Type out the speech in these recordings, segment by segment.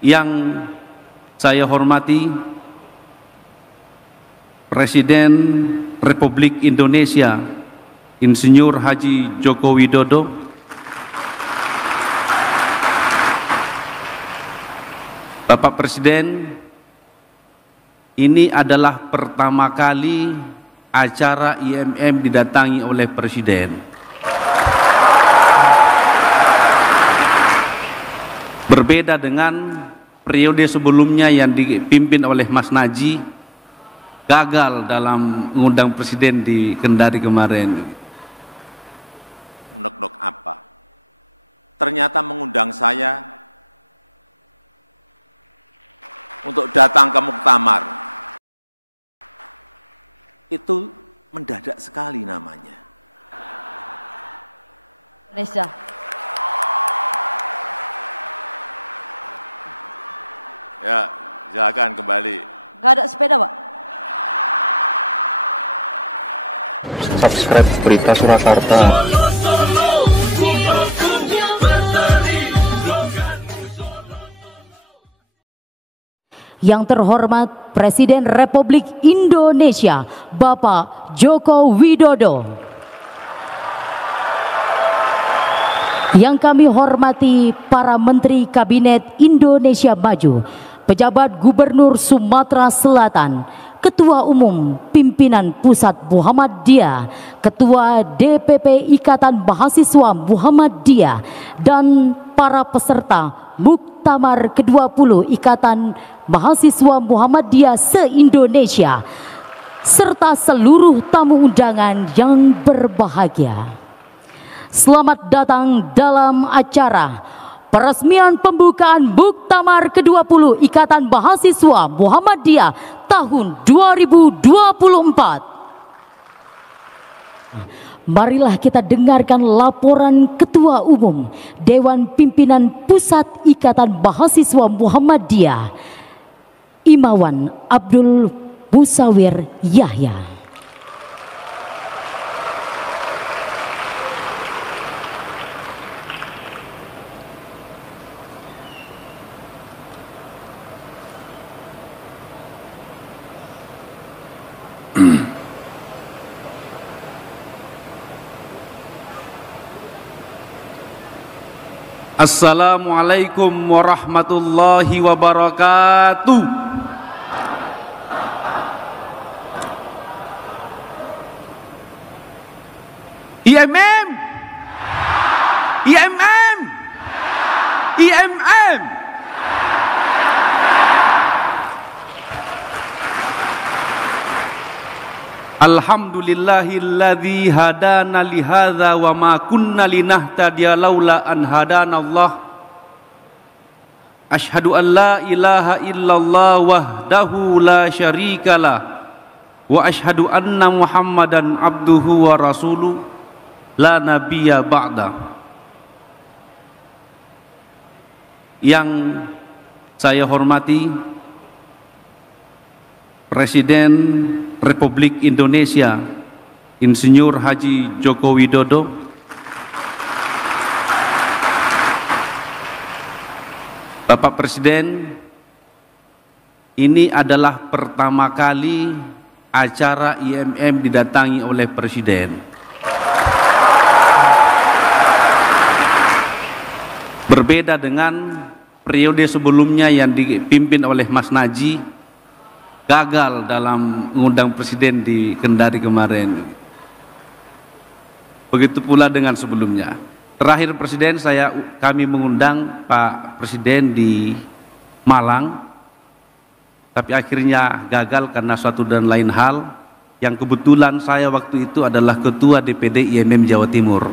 Yang saya hormati Presiden Republik Indonesia Insinyur Haji Joko Widodo, Bapak Presiden, ini adalah pertama kali acara IMM didatangi oleh Presiden. Berbeda dengan periode sebelumnya yang dipimpin oleh Mas Naji, gagal dalam mengundang Presiden di Kendari kemarin. Unek-unek apa? Ternyata mengundang saya untuk datang ke muktamar. Itu mendadak sekali namanya. Indonesia. Ya, silakan kembali. Nggak ada sepeda, Pak? Subscribe Berita Surakarta. Yang terhormat Presiden Republik Indonesia Bapak Joko Widodo. Yang kami hormati para Menteri Kabinet Indonesia Maju, pejabat Gubernur Sumatera Selatan, Ketua Umum Pimpinan Pusat Muhammadiyah, Ketua DPP Ikatan Mahasiswa Muhammadiyah, dan para peserta Muktamar ke-20 Ikatan Mahasiswa Muhammadiyah se-Indonesia, serta seluruh tamu undangan yang berbahagia. Selamat datang dalam acara peresmian pembukaan Muktamar ke-20 Ikatan Mahasiswa Muhammadiyah tahun 2024. Marilah kita dengarkan laporan Ketua Umum Dewan Pimpinan Pusat Ikatan Mahasiswa Muhammadiyah, Imawan Abdul Musawir Yahya. Assalamualaikum warahmatullahi wabarakatuh. IMM, IMM, IMM. Alhamdulillahilladzi hadana lihadza wa ma kunna linahtadiya laula an hadanallah. Asyhadu an la ilaha illallah wahdahu la syarikalah wa asyhadu anna Muhammadan abduhu wa rasuluh la nabiyya ba'da. Yang saya hormati Presiden Republik Indonesia Insinyur Haji Joko Widodo, Bapak Presiden, ini adalah pertama kali acara IMM didatangi oleh Presiden. Berbeda dengan periode sebelumnya yang dipimpin oleh Mas Naji, gagal dalam mengundang Presiden di Kendari kemarin. Begitu pula dengan sebelumnya. Terakhir Presiden kami mengundang Pak Presiden di Malang, tapi akhirnya gagal karena suatu dan lain hal. Yang kebetulan saya waktu itu adalah Ketua DPD IMM Jawa Timur.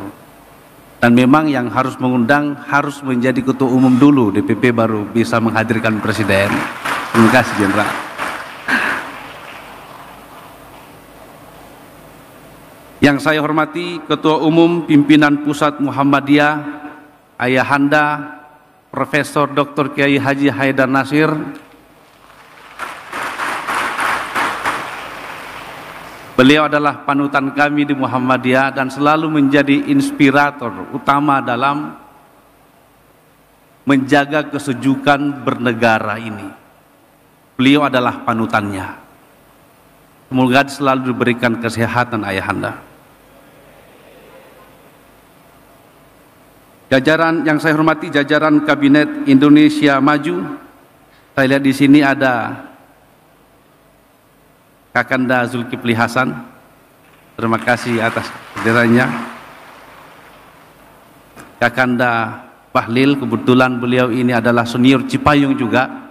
Dan memang yang harus mengundang harus menjadi Ketua Umum dulu, DPP baru bisa menghadirkan Presiden. Terima kasih Jenderal. Yang saya hormati Ketua Umum Pimpinan Pusat Muhammadiyah, Ayahanda Profesor Dr. Kiai Haji Haidar Nasir, beliau adalah panutan kami di Muhammadiyah dan selalu menjadi inspirator utama dalam menjaga kesejukan bernegara ini. Beliau adalah panutannya. Semoga selalu diberikan kesehatan ayahanda. Jajaran yang saya hormati, jajaran Kabinet Indonesia Maju. Saya lihat di sini ada Kakanda Zulkifli Hasan. Terima kasih atas kehadirannya. Kakanda Bahlil, kebetulan beliau ini adalah senior Cipayung juga.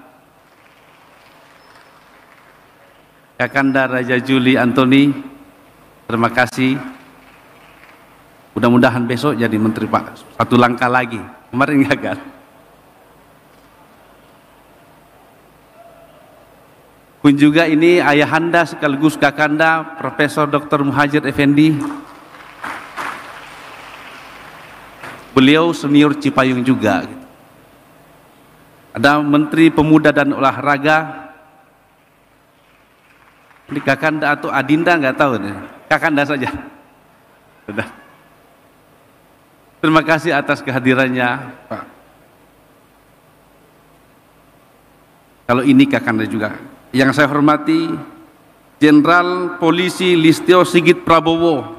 Kakanda Raja Juli Antoni, terima kasih. Mudah-mudahan besok jadi menteri Pak, satu langkah lagi. Kemarin gagal. Pun juga ini ayahanda sekaligus kakanda Profesor Dr. Muhajir Effendi. Beliau senior Cipayung juga. Ada Menteri Pemuda dan Olahraga. Ini kakanda atau adinda nggak tahu nih. Kakanda saja. Sudah. Terima kasih atas kehadirannya, Pak. Kalau ini kakanda juga. Yang saya hormati Jenderal Polisi Listio Sigit Prabowo.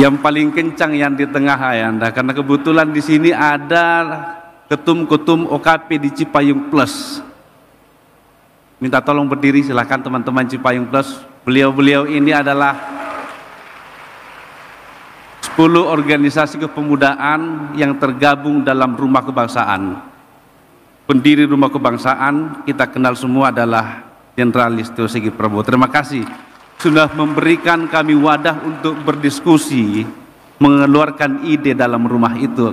Yang paling kencang yang di tengah ayahanda, karena kebetulan di sini ada ketum-ketum OKP di Cipayung Plus. Minta tolong berdiri, silakan teman-teman Cipayung Plus. Beliau-beliau ini adalah 10 organisasi kepemudaan yang tergabung dalam Rumah Kebangsaan. Pendiri Rumah Kebangsaan kita kenal semua adalah Jenderal Listio Sigit Prabowo. Terima kasih sudah memberikan kami wadah untuk berdiskusi, mengeluarkan ide dalam rumah itu.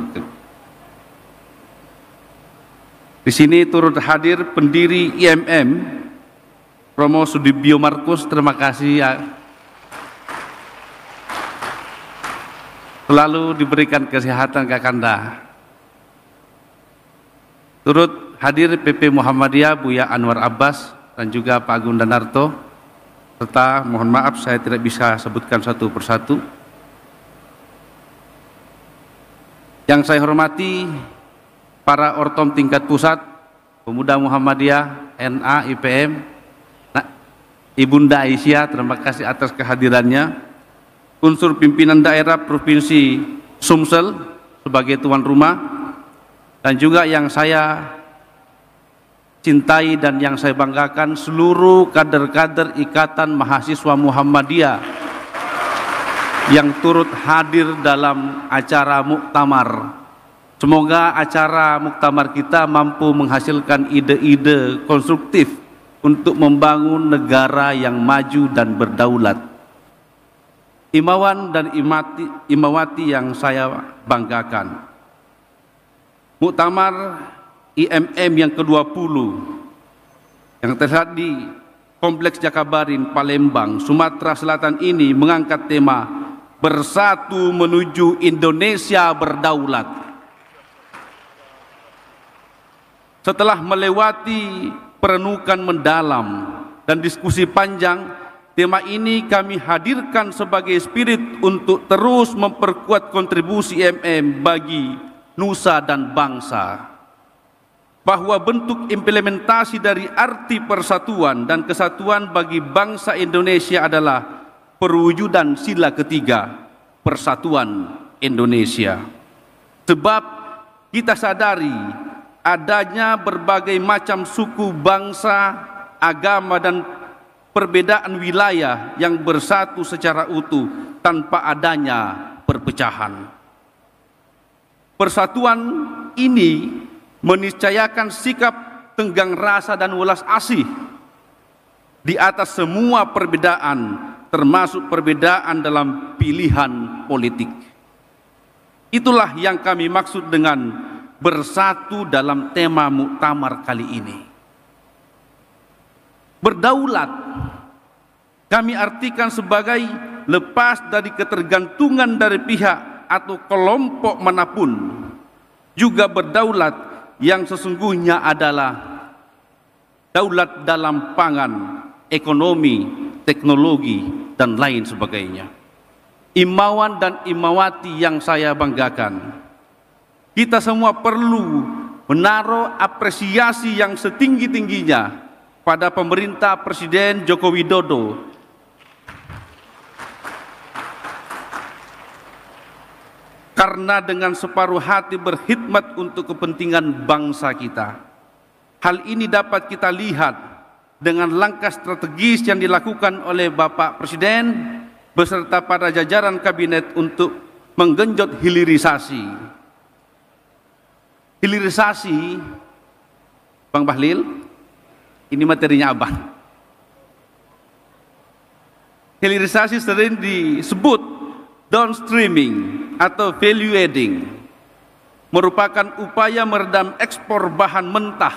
Di sini turut hadir pendiri IMM Romo Sudibyo Markus, terima kasih ya. Selalu diberikan kesehatan kakanda. Turut hadir PP Muhammadiyah Buya Anwar Abbas dan juga Pak Agung Danarto, serta mohon maaf saya tidak bisa sebutkan satu persatu. Yang saya hormati para ortom tingkat pusat, Pemuda Muhammadiyah, NA, IPM, Ibunda Aisyah, terima kasih atas kehadirannya. Unsur pimpinan daerah Provinsi Sumsel sebagai tuan rumah, dan juga yang saya cintai dan yang saya banggakan, seluruh kader-kader Ikatan Mahasiswa Muhammadiyah yang turut hadir dalam acara muktamar. Semoga acara muktamar kita mampu menghasilkan ide-ide konstruktif untuk membangun negara yang maju dan berdaulat. Imawan dan imawati yang saya banggakan, muktamar IMM yang ke-20 yang terlihat di Kompleks Jakabaring, Palembang, Sumatera Selatan ini mengangkat tema Bersatu Menuju Indonesia Berdaulat. Setelah melewati perenungan mendalam dan diskusi panjang, tema ini kami hadirkan sebagai spirit untuk terus memperkuat kontribusi IMM bagi nusa dan bangsa. Bahwa bentuk implementasi dari arti persatuan dan kesatuan bagi bangsa Indonesia adalah perwujudan sila ketiga, persatuan Indonesia. Sebab kita sadari adanya berbagai macam suku, bangsa, agama, dan perbedaan wilayah yang bersatu secara utuh tanpa adanya perpecahan. Persatuan ini meniscayakan sikap tenggang rasa dan welas asih di atas semua perbedaan, termasuk perbedaan dalam pilihan politik. Itulah yang kami maksud dengan bersatu dalam tema muktamar kali ini. Berdaulat kami artikan sebagai lepas dari ketergantungan dari pihak atau kelompok manapun. Juga berdaulat yang sesungguhnya adalah daulat dalam pangan, ekonomi, teknologi, dan lain sebagainya. imawan dan imawati yang saya banggakan, kita semua perlu menaruh apresiasi yang setinggi-tingginya pada pemerintah Presiden Joko Widodo karena dengan separuh hati berkhidmat untuk kepentingan bangsa kita. Hal ini dapat kita lihat dengan langkah strategis yang dilakukan oleh Bapak Presiden beserta para jajaran kabinet untuk menggenjot hilirisasi. Hilirisasi, Bang Bahlil, ini materinya Abang. Hilirisasi sering disebut downstreaming atau value adding, merupakan upaya meredam ekspor bahan mentah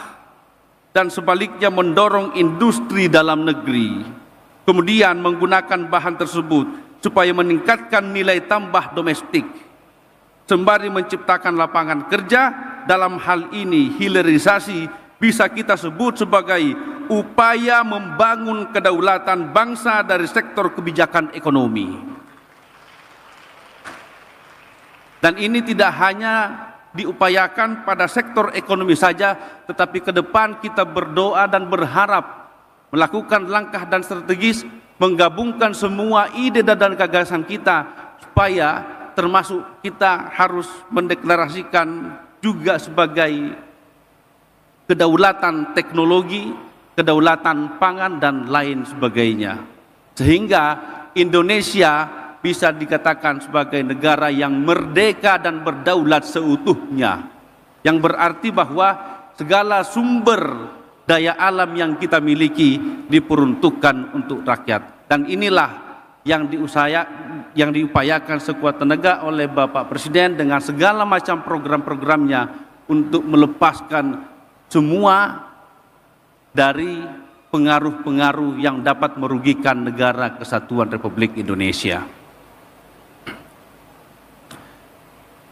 dan sebaliknya mendorong industri dalam negeri, kemudian menggunakan bahan tersebut supaya meningkatkan nilai tambah domestik, sembari menciptakan lapangan kerja. Dalam hal ini hilirisasi bisa kita sebut sebagai upaya membangun kedaulatan bangsa dari sektor kebijakan ekonomi. Dan ini tidak hanya diupayakan pada sektor ekonomi saja, tetapi ke depan kita berdoa dan berharap melakukan langkah dan strategis menggabungkan semua ide dan gagasan kita, supaya termasuk kita harus mendeklarasikan juga sebagai kedaulatan teknologi, kedaulatan pangan dan lain sebagainya, sehingga Indonesia bisa dikatakan sebagai negara yang merdeka dan berdaulat seutuhnya, yang berarti bahwa segala sumber daya alam yang kita miliki diperuntukkan untuk rakyat. Dan inilah yang diupayakan sekuat tenaga oleh Bapak Presiden dengan segala macam program-programnya untuk melepaskan semua dari pengaruh-pengaruh yang dapat merugikan negara kesatuan Republik Indonesia.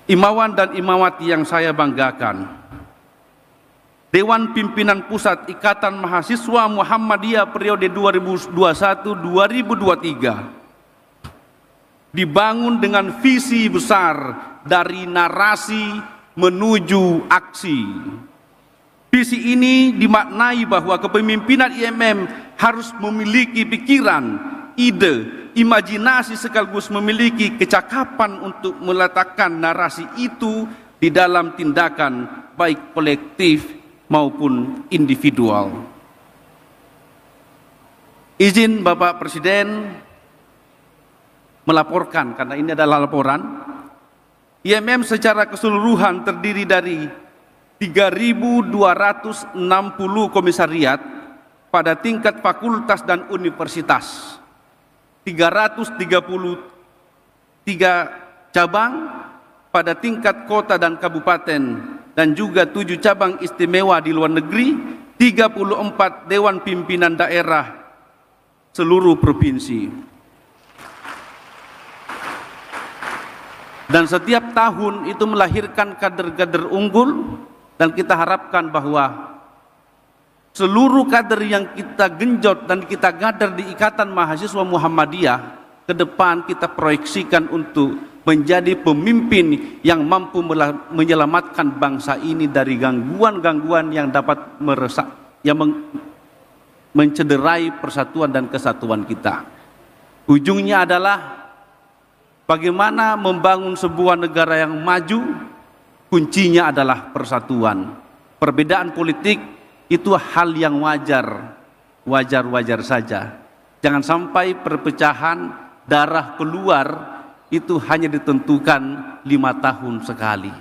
Imawan dan imawati yang saya banggakan, Dewan Pimpinan Pusat Ikatan Mahasiswa Muhammadiyah periode 2021-2023 dibangun dengan visi besar dari narasi menuju aksi. Visi ini dimaknai bahwa kepemimpinan IMM harus memiliki pikiran, ide, imajinasi sekaligus memiliki kecakapan untuk meletakkan narasi itu di dalam tindakan baik kolektif maupun individual. Izin Bapak Presiden melaporkan, karena ini adalah laporan, IMM secara keseluruhan terdiri dari 3.260 komisariat pada tingkat fakultas dan universitas, 333 cabang pada tingkat kota dan kabupaten, dan juga 7 cabang istimewa di luar negeri, 34 dewan pimpinan daerah seluruh provinsi. Dan setiap tahun itu melahirkan kader-kader unggul, dan kita harapkan bahwa seluruh kader yang kita genjot dan kita gader di Ikatan Mahasiswa Muhammadiyah ke depan kita proyeksikan untuk menjadi pemimpin yang mampu menyelamatkan bangsa ini dari gangguan-gangguan yang dapat merusak, yang mencederai persatuan dan kesatuan kita. Ujungnya adalah bagaimana membangun sebuah negara yang maju, kuncinya adalah persatuan. Perbedaan politik itu hal yang wajar saja. Jangan sampai perpecahan darah keluar itu hanya ditentukan 5 tahun sekali.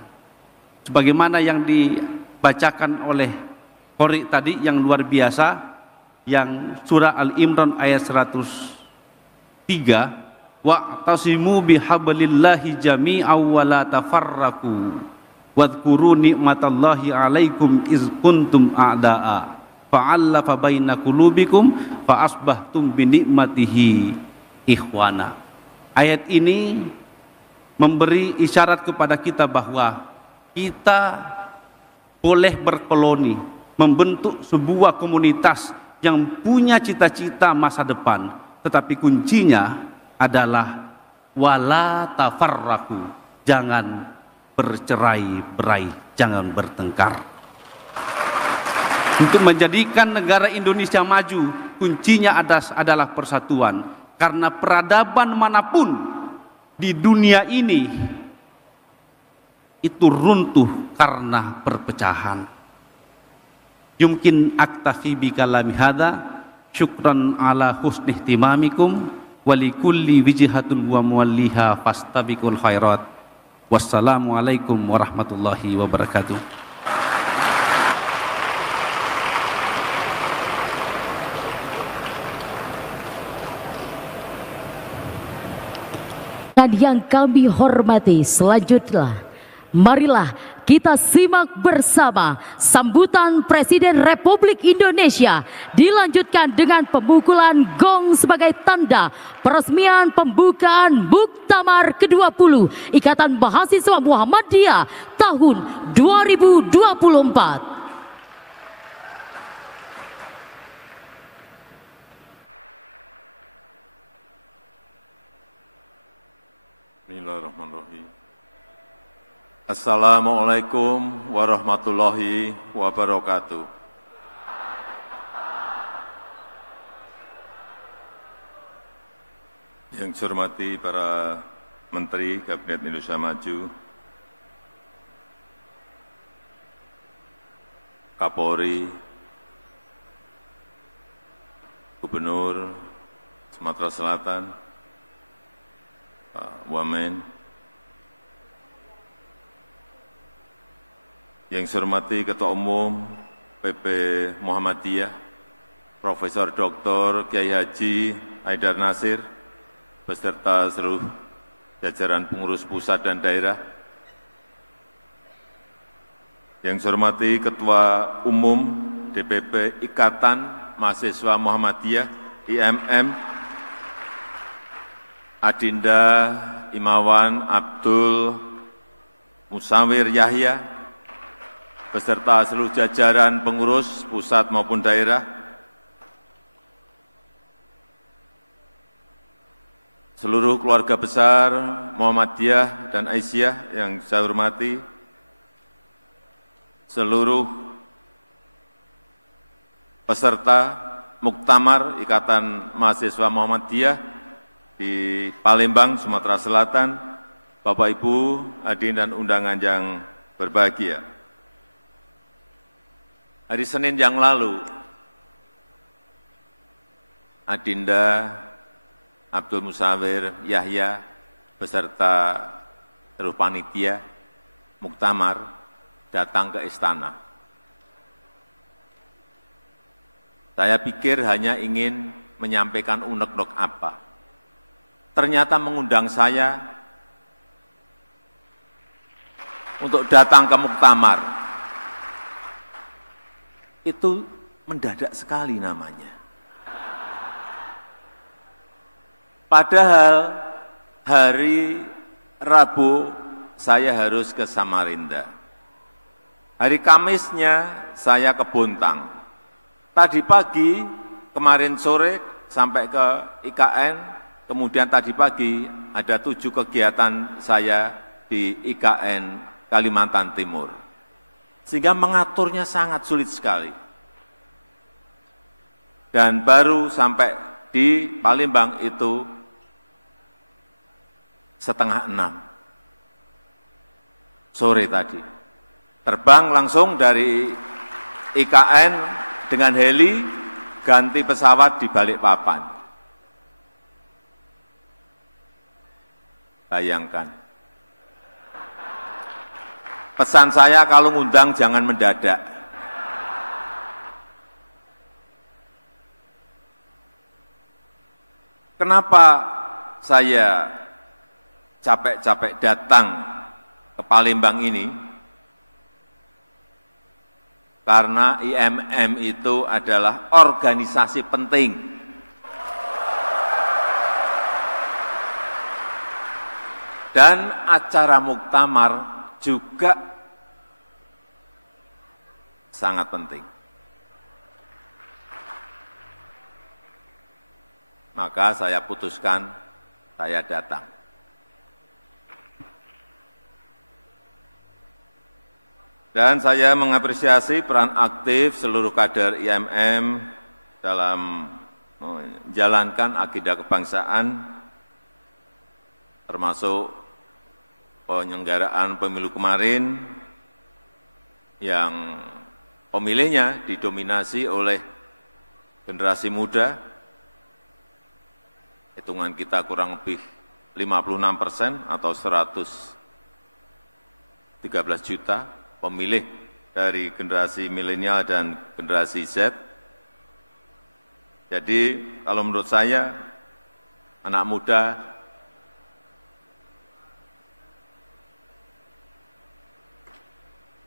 Sebagaimana yang dibacakan oleh Qori tadi yang luar biasa, yang surah Al-Imran ayat 103, wa'tasimu bihablillahi jami'aw wa la tafarraqu wadhkuru ni'matallahi 'alaikum iz kuntum a'da'a fa'allafa baina qulubikum fa asbahtum bi ni'matihi ikhwana. Ayat ini memberi isyarat kepada kita bahwa kita boleh berkoloni, membentuk sebuah komunitas yang punya cita-cita masa depan, tetapi kuncinya adalah wala tafarraqu, jangan bercerai-berai, jangan bertengkar. Untuk menjadikan negara Indonesia maju, kuncinya adalah persatuan. Karena peradaban manapun di dunia ini itu runtuh karena perpecahan. Yumkin aktafi bi kalami hadza, syukran ala husni ihtimamikum, walikulli wijhatul wa muwalliha fastabiqul khairat. Wassalamualaikum warahmatullahi wabarakatuh. Dan yang kami hormati, selanjutnya marilah kita simak bersama sambutan Presiden Republik Indonesia, dilanjutkan dengan pemukulan gong sebagai tanda peresmian pembukaan Muktamar ke-20 Ikatan Mahasiswa Muhammadiyah tahun 2024. Bismillahirrahmanirrahim. Assalamualaikum warahmatullahi wabarakatuh. Yang saya hormati para Menteri Kabinet Indonesia Maju, Kapolri, Gubernur Sumatera Selatan, Pak Wamen, yang saya hormati Ketua Umum PP Muhammadiyah, Profesor Dr. Kiai Haji Haidar Nasir, beserta seluruh jajaran pengurus pusat dan daerah. Yang saya hormati Ketua Umum DPP Ikatan Mahasiswa Muhammadiyah, IMM, Adinda Imawan Abdul Musawir Yahya, beserta seluruh jajaran pengurus pusat maupun daerah, seluruh keluarga besar Muhammadiyah dan Aisyah yang saya hormati, seluruh peserta Muktamar Ikatan Mahasiswa Muhammadiyah di Palembang, Sumatera Selatan, Bapak Ibu hadirin dan undangan yang berbahagia. Hari Senin yang lalu, Adinda Abdul Musawir Yahya beserta seluruh panitia Muktamar datang ke istana. Saya pikir hanya ingin menyampaikan unek-unek apa. Ternyata mengundang saya untuk datang ke Muktamar. Itu mendadak sekali namanya. Padahal hari Rabu saya harus ke Samarinda. Hari Kamisnya saya ke Bontang. Tadi pagi, kemarin sore sampai ke IKN, kemudian tadi pagi ada 7 kegiatan saya di IKN Kalimantan Timur. Sehingga mengaturnya sangat sulit sekali. Dan baru sampai di Palembang itu 5:30 sore tadi. Terbang langsung dari IKN dengan heli, ganti pesawat di Balikpapan. Bayangkan. Pesan saya kalau ngundang jangan mendadak. Kenapa saya capek-capek datang ke Palembang ini? Karena IMM itu adalah organisasi penting. Dan acara Muktamar juga sangat penting. Maka saya putuskan, saya datang. Dan saya mengapresiasi peran aktif seluruh kader IMM dalam menjalankan agenda kebangsaan, termasuk penyelenggaraan pemilu kemarin yang pemilihnya didominasi oleh generasi muda, hitungan kita kurang lebih 56% atau 113 juta pemilih dari generasi milenial dan generasi Z. Jadi kalau menurut saya, anak muda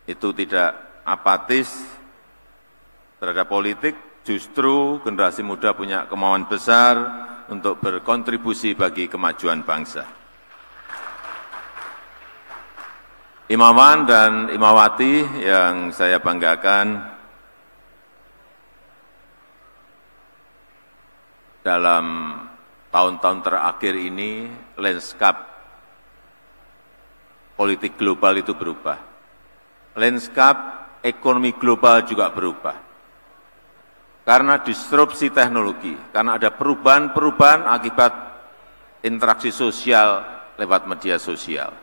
itu tidak apatis terhadap politik, justru generasi muda punya kemauan besar untuk berkontribusi bagi kemajuan bangsa. Imawan dan Imawati yang saya banggakan, dalam tahun-tahun terakhir ini lanskap politik global itu berubah. Lanskap ekonomi global juga berubah. Karena disrupsi teknologi, karena ada perubahan-perubahan akibat interaksi sosial lewat media sosial.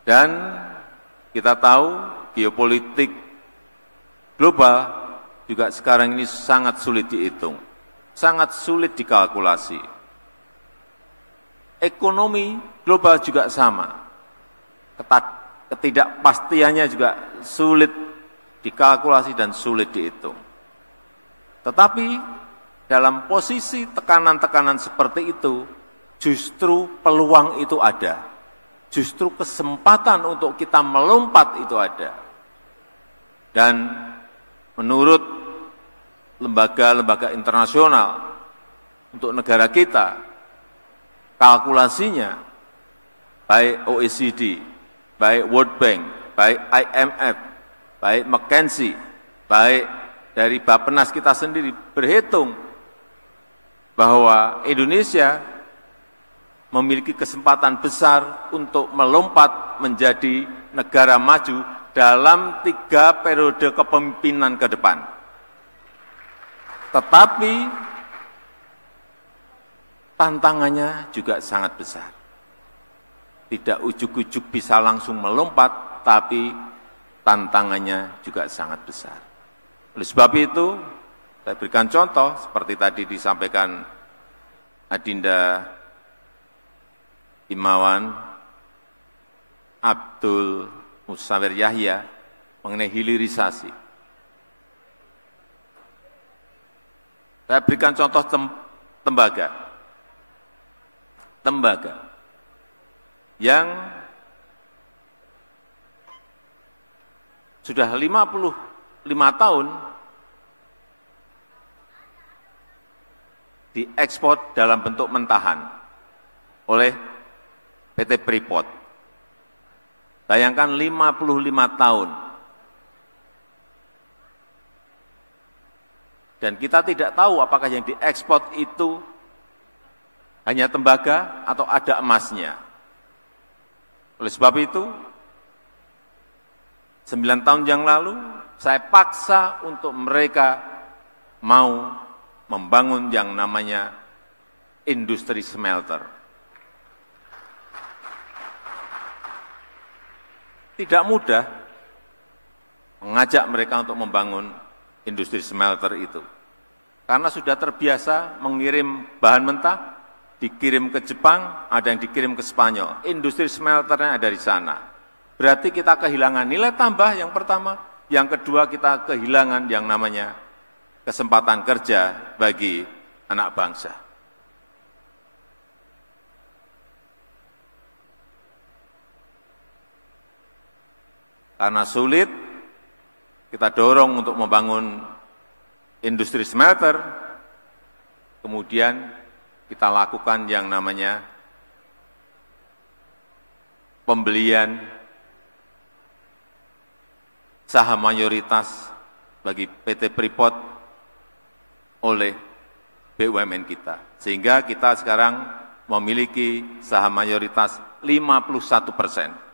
Dan kita tahu geopolitik global juga sekarang ini sangat sulit dihitung, sangat sulit dikalkulasi. Ekonomi global juga sama, ketidakpastiannya juga sulit dikalkulasi dan sulit dihitung. Tetapi dalam posisi tekanan-tekanan seperti itu, justru peluang itu ada. Justru kesempatan untuk kita melompat itu ada. Dan menurut lembaga-lembaga internasional untuk negara kita, kalkulasinya, baik OECD, baik World Bank, baik IMF, baik McKinsey, baik dari Bappenas kita sendiri berhitung bahwa Indonesia memiliki kesempatan besar untuk melompat menjadi negara maju dalam 3 periode kepemimpinan ke depan. Tetapi tantangannya juga sangat besar. Tidak ujuk-ujuk bisa langsung melompat, tapi tantangannya juga sangat besar. Oleh sebab itu, saya berikan contoh seperti tadi disampaikan Adinda Imawan Abdul Musawir Yahya mengenai hilirisasi. Saya berikan contoh tembaga. Tembaga yang sudah 55 tahun diekspor dalam bentuk mentahan oleh PT Freeport. Bayangkan 55 tahun. Dan kita tidak tahu apakah yang diekspor itu hanya tembaga atau ada emasnya. Oleh sebab itu, 9 tahun yang lalu, saya paksa untuk mereka mau membangun yang namanya industri smelter. Tidak mudah mengajak mereka untuk membangun industri smelter itu. Karena sudah terbiasa mengirim bahan mentah, dikirim ke Jepang, ada yang dikirim ke Spanyol. Industri smelternya ada di sana. Berarti kita kehilangan nilai tambah yang pertama. Yang kedua kita kehilangan yang namanya kesempatan kerja bagi anak bangsa. Karena sulit, kita dorong untuk membangun industri smelter, kemudian kita lakukan yang namanya pembelian saham mayoritas bagi PT Freeport oleh BUMN kita. Sehingga kita sekarang memiliki saham mayoritas 51%.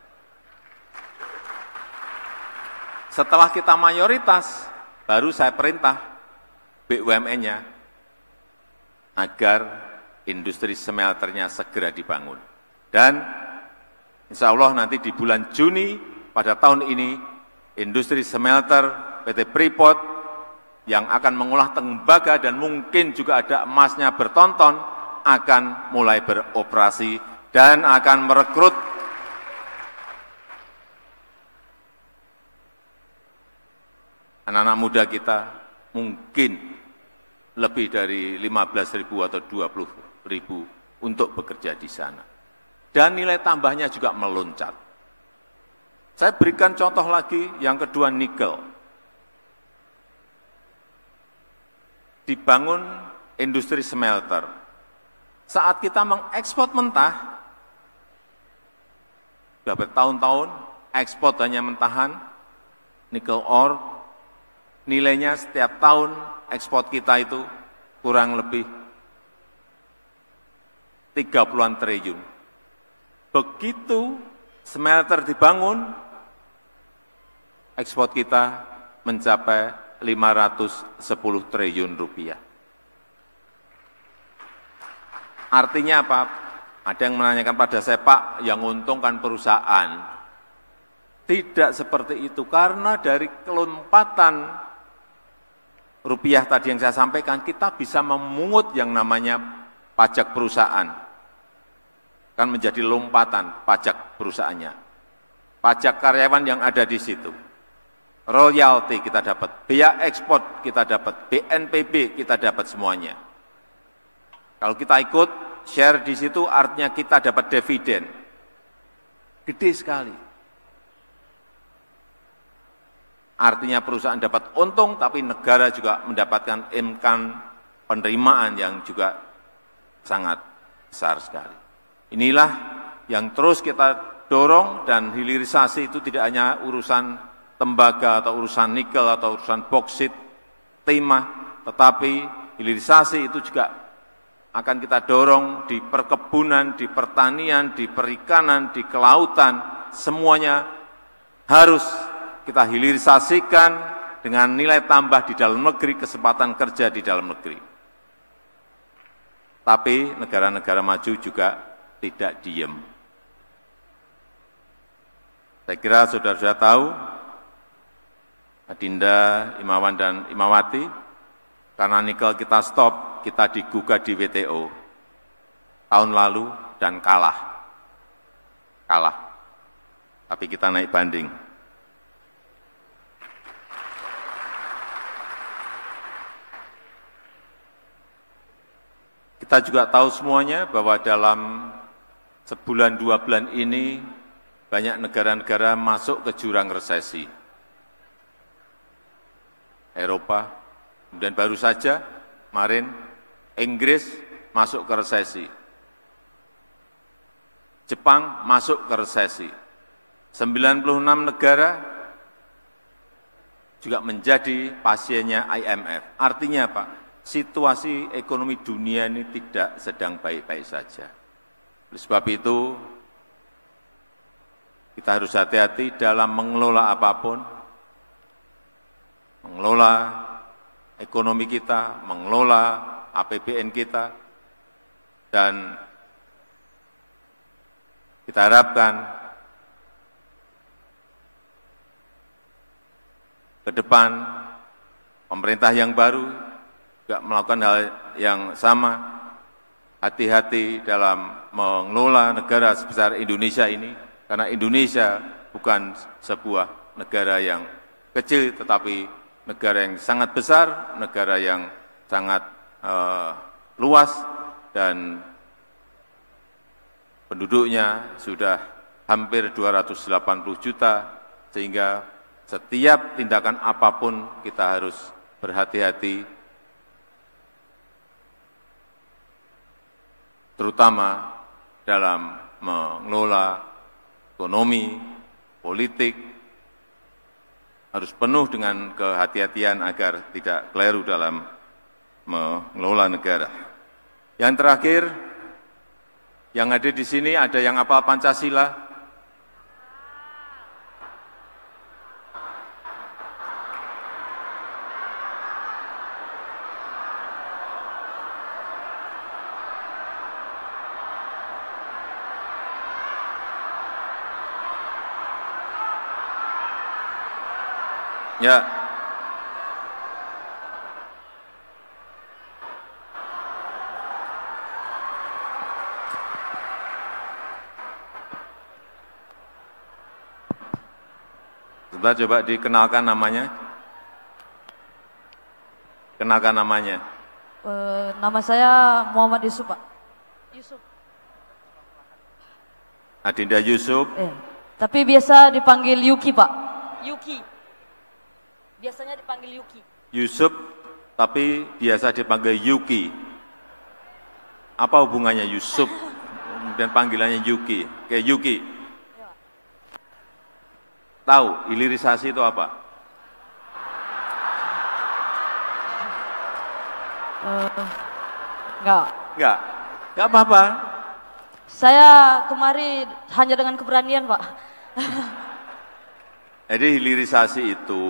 Setelah kita mayoritas, baru saya perintah BUMN-nya agar industri smelternya segera dibangun. Dan insya Allah nanti di bulan Juni pada tahun ini, industri smelter PT Freeport yang akan mengolah tembaga dan mungkin juga ada emasnya bertonton akan mulai beroperasi dan akan merekrut anak-anak muda kita mungkin lebih dari 15.000 atau 20.000 untuk bekerja di sana. Dan nilai tambahnya juga meloncat. Saya berikan contoh lagi, yang kedua nikel. Dibangun industri smelter. Saat kita mengekspor mentah, sudah bertahun-tahun, ekspor hanya mentahan, nikel ore, nilainya setiap tahun ekspor kita itu kurang lebih 30-an triliun. Begitu smelter dibangun, ekspor kita mencapai 510 triliun rupiah. Artinya apa? Ada yang menanyakan pada saya, Pak, yang untung kan perusahaan. Tidak seperti itu, karena dari kelompatan rupiah tadi yang saya sampaikan, kita bisa memungut yang namanya pajak perusahaan. Kan menjadi lompatan pajak perusahaannya. Pajak karyawan yang ada di situ. Royalti kita dapat, biaya ekspor kita dapat, BNPB kita dapat semuanya. Kalau kita ikut share di situ artinya kita dapat dividen. Gede sekali. Artinya perusahaan dapat untung, tapi negara juga mendapatkan income penerimaan yang juga sangat besar sekali. Inilah yang terus kita dorong, dan hilirisasi itu tidak hanya urusan tembaga atau urusan nikel atau urusan boksit, timah, tetapi hilirisasi itu juga akan kita dorong di perkebunan, di pertanian, di perikanan, di kelautan, semuanya harus kita hilirisasikan dengan nilai tambah di dalam negeri, kesempatan kerja di dalam negeri. Tapi negara-negara maju juga tidak diem. Saya kira saudara-saudara tahu, Adinda, Imawan, dan Imawati, karena nikel kita stop, kita digugat di WTO tahun lalu dan kalah. Tapi kita naik banding. Kita juga tahu semuanya bahwa dalam sebulan 2 bulan ini banyak negara-negara masuk ke jurang resesi. Eropa, kemudian baru saja kemarin Inggris masuk ke resesi. Jepang masuk ke resesi. 96 negara juga menjadi pasiennya IMF. Artinya apa? Situasi ekonomi dunia ini tidak sedang baik-baik saja. Oleh sebab itu, kita harus hati-hati dalam mengelola apapun, mengelola ekonomi kita, mengelola APBN kita, dan kita harapkan ke depan pemerintah yang baru juga melakukan hal yang sama, hati-hati dalam mengelola negara sebesar Indonesia ini, karena Indonesia bukan sebuah negara yang kecil, tetapi negara yang sangat besar, negara yang sangat luas, dan penduduknya sudah hampir 280 juta, sehingga setiap tindakan apapun kita harus berhati-hati, terutama dalam mengelola ekonomi, politik, harus penuh dengan kehati-hatian agar tidak keliru dalam mengelola negara. Yang terakhir, yang ada di sini ada yang hafal Pancasila? Ya. Sebentar, coba dikenalkan namanya. Kenalkan namanya. Nama saya Muhammad Yusuf, Pak. Yusuf. Adinda Yusuf. Tapi biasa dipanggil Yuki, Pak. Yuki. Biasanya dipanggil Yuki. Yusuf, tapi biasa dipanggil Yuki. Apa hubungannya Yusuf dan panggilannya Yuki? Kayak Yuki. Tahu hilirisasi itu apa? Enggak apa-apa. Saya kemari hanya dengan keberanian, Pak. Jadi hilirisasi itu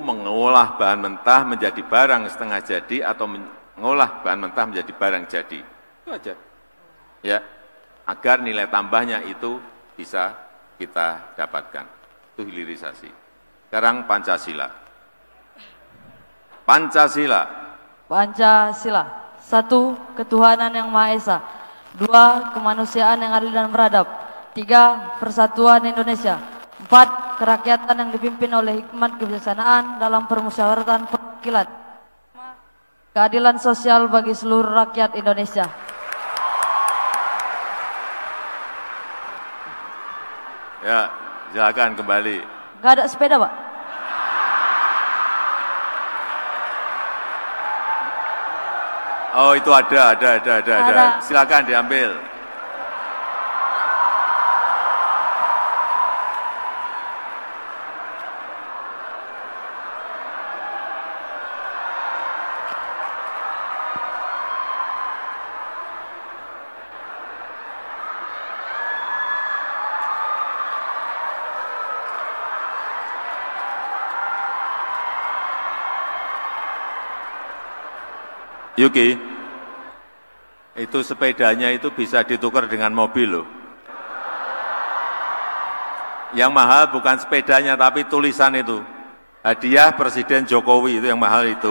mengolah bahan mentah menjadi barang setengah jadi atau mengolah bahan mentah menjadi barang jadi. Itu aja. Ya, agar nilai tambahnya itu bisa kita dapatkan. Itu hilirisasi. Sekarang Pancasila. Pancasila. Pancasila. 1. Ketuhanan yang Maha Esa. 2. Kemanusiaan yang adil dan beradab. 3. Persatuan Indonesia. 4. Kerakyatan yang dipimpin oleh hikmat kebijaksanaan dalam permusyawaratan perwakilan. 5. Keadilan sosial bagi seluruh rakyat Indonesia. Ya, silakan kembali. Gak ada sepeda, Pak? Oh, itu ada. Silakan diambil. Yuki, itu sepedanya itu bisa ditukar dengan mobil loh. Yang mahal bukan sepedanya tapi tulisan itu. Hadiah Presiden Jokowi itu yang mahal itu.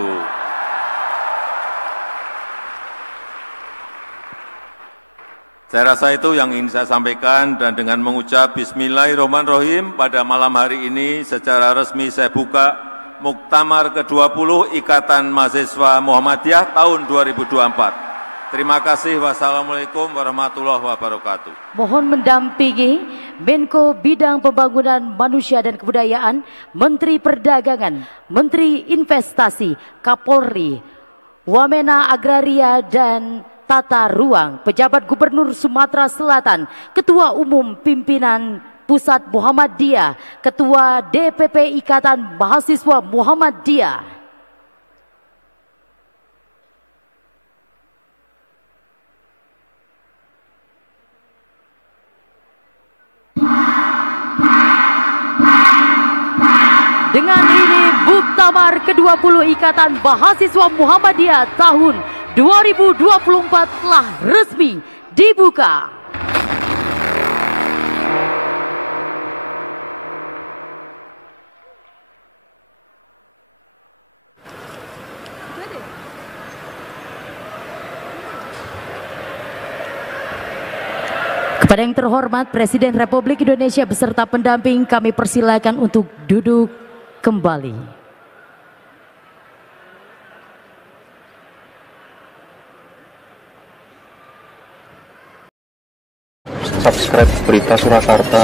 Saya rasa itu yang ingin saya sampaikan, dan dengan mengucap Bismillahirrahmanirrahim pada malam hari ini secara resmi saya buka Muktamar ke-20 Ikatan Mahasiswa Muhammadiyah tahun 2024. Terima kasih. Wassalamualaikum warahmatullahi wabarakatuh. Mohon mendampingi Menko Bidang Pembangunan Manusia dan Kebudayaan, Menteri Perdagangan, Menteri Investasi, Kapolri, Wamena Agraria dan Tata Ruang, Pejabat Gubernur Sumatera Selatan, Ketua Umum Pimpinan Pusat Muhammadiyah, Ketua DPP Ikatan Mahasiswa Muhammadiyah. Dengan ini Muktamar ke-20 Ikatan Mahasiswa Muhammadiyah tahun 2024 telah resmi dibuka. Kepada yang terhormat Presiden Republik Indonesia beserta pendamping, kami persilakan untuk duduk kembali. Subscribe Berita Surakarta.